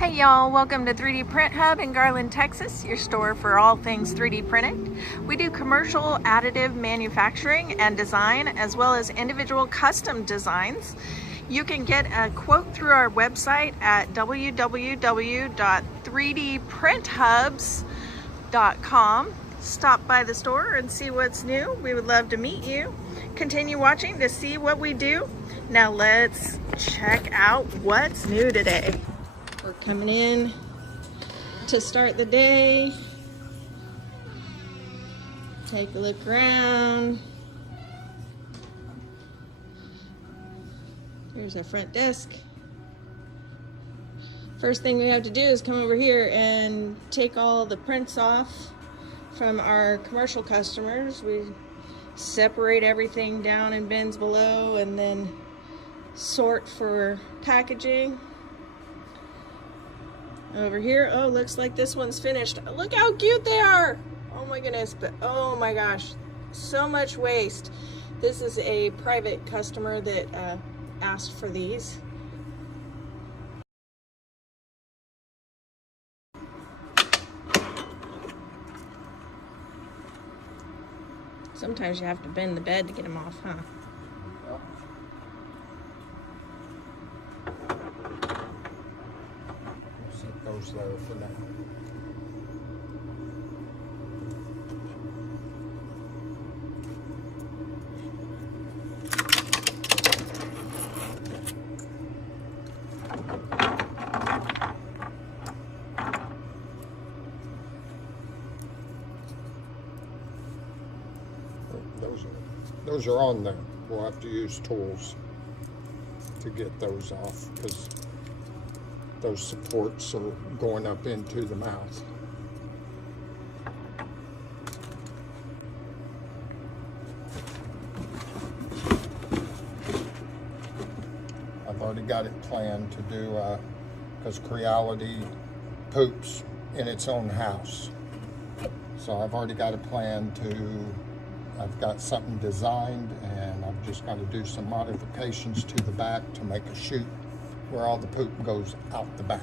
Hey y'all, welcome to 3D Print Hub in Garland, Texas, your store for all things 3D printing. We do commercial additive manufacturing and design, as well as individual custom designs. You can get a quote through our website at www.3dprinthubs.com. Stop by the store and see what's new. We would love to meet you. Continue watching to see what we do. Now let's check out what's new today. We're coming in to start the day. Take a look around. Here's our front desk. First thing we have to do is come over here and take all the prints off from our commercial customers. We separate everything down in bins below and then sort for packaging. Over here, oh, looks like this one's finished. Look how cute they are. Oh my goodness, but oh my gosh, so much waste. This is a private customer that asked for these. Sometimes you have to bend the bed to get them off, huh? Those there for now. Those are on there. We'll have to use tools to get those off because those supports are going up into the mouth. I've already got it planned to do, because Creality poops in its own house. So I've already got a plan I've got something designed, and I've just got to do some modifications to the back to make a chute where all the poop goes out the back.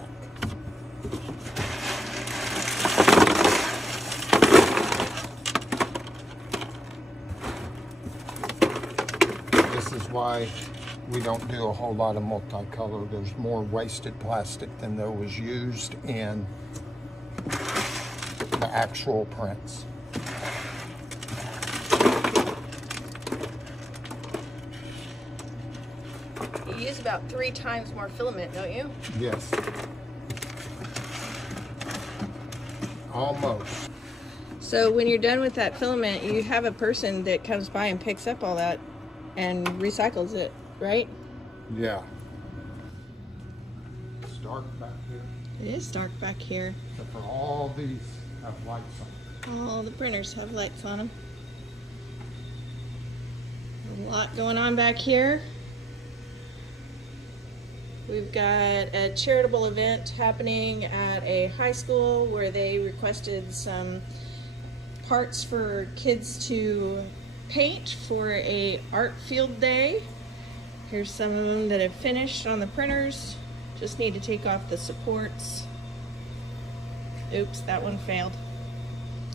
This is why we don't do a whole lot of multicolor. There's more wasted plastic than there was used in the actual prints. You use about 3 times more filament, don't you? Yes. Almost. So when you're done with that filament, you have a person that comes by and picks up all that and recycles it, right? Yeah. It's dark back here. It is dark back here. Except for all these have lights on. All the printers have lights on them. A lot going on back here. We've got a charitable event happening at a high school where they requested some parts for kids to paint for a art field day. Here's some of them that have finished on the printers. Just need to take off the supports. Oops, that one failed.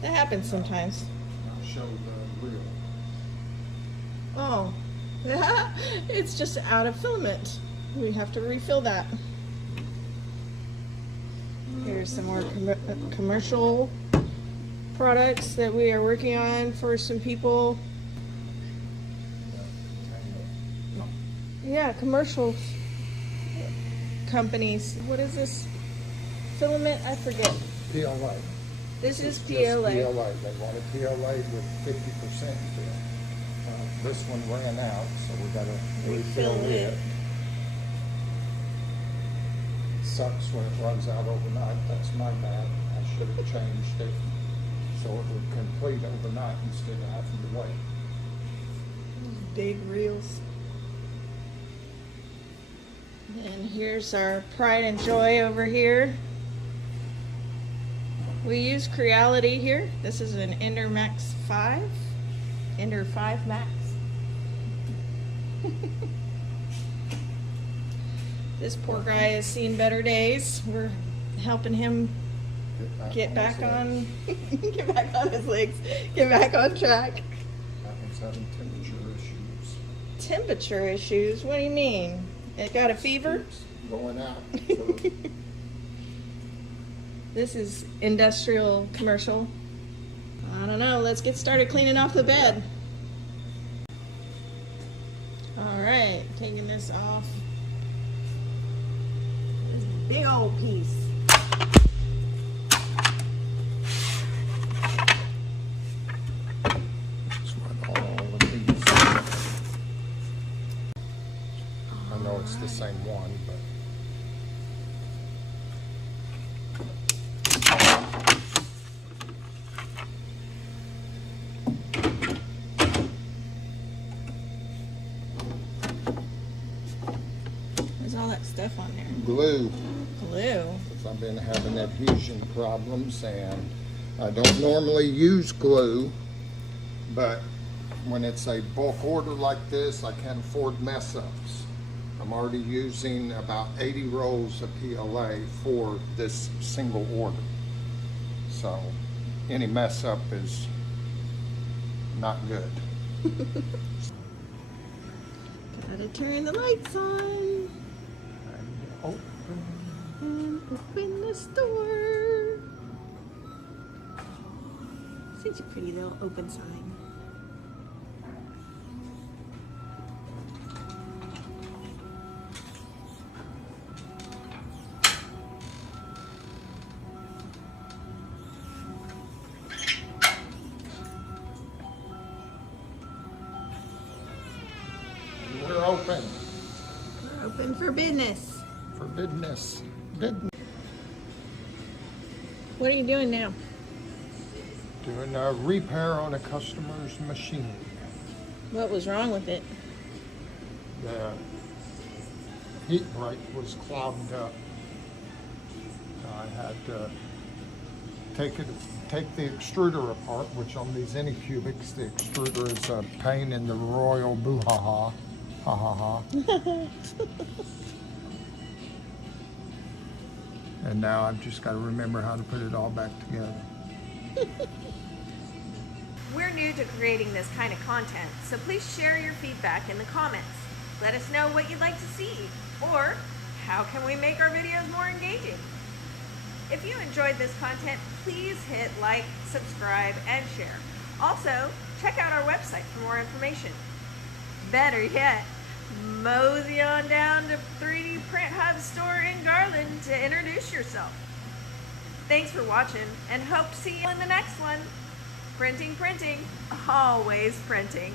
That happens sometimes. I'll show the wheel. Oh, it's just out of filament. We have to refill that. Here's some more commercial products that we are working on for some people. Yeah, commercial companies. What is this? Filament? I forget. PLA. This is It's PLA. just PLA. They want a PLA with 50% fill. This one ran out, so we got to refill it. Sucks when it runs out overnight. That's my bad. I should have changed it so it would complete overnight instead of having to wait. Big reels. And here's our pride and joy over here. We use Creality here. This is an Ender Max 5. Ender 5 Max. This poor guy has seen better days. We're helping him get back on get back on his legs, get back on track. That one's having temperature issues. Temperature issues? What do you mean? It got a fever? Keeps going out. So This is industrial commercial. I don't know. Let's get started cleaning off the bed. All right, taking this off. This big old piece. just run all of these. I know it's the same one, but There's all that stuff on there. glue. Glue. Because I've been having adhesion problems, and I don't normally use glue, but when it's a bulk order like this, I can't afford mess ups. I'm already using about 80 rolls of PLA for this single order. So any mess up is not good. Gotta turn the lights on Oh, and open the store. Such a pretty little open sign. we're open We're open for business. for business. Business. What are you doing now? Doing a repair on a customer's machine. What was wrong with it? The heat break was clogged up. I had to take the extruder apart, which on these Anycubics, the extruder is a pain in the royal boo-ha-ha. Ha-ha-ha. And now I've just got to remember how to put it all back together. We're new to creating this kind of content, so please share your feedback in the comments. Let us know what you'd like to see, or how can we make our videos more engaging. If you enjoyed this content, please hit like, subscribe, and share. Also, check out our website for more information. Better yet, mosey on down to 3D Print Hub store in Garland to introduce yourself. Thanks for watching, and hope to see you in the next one. Printing, printing, always printing.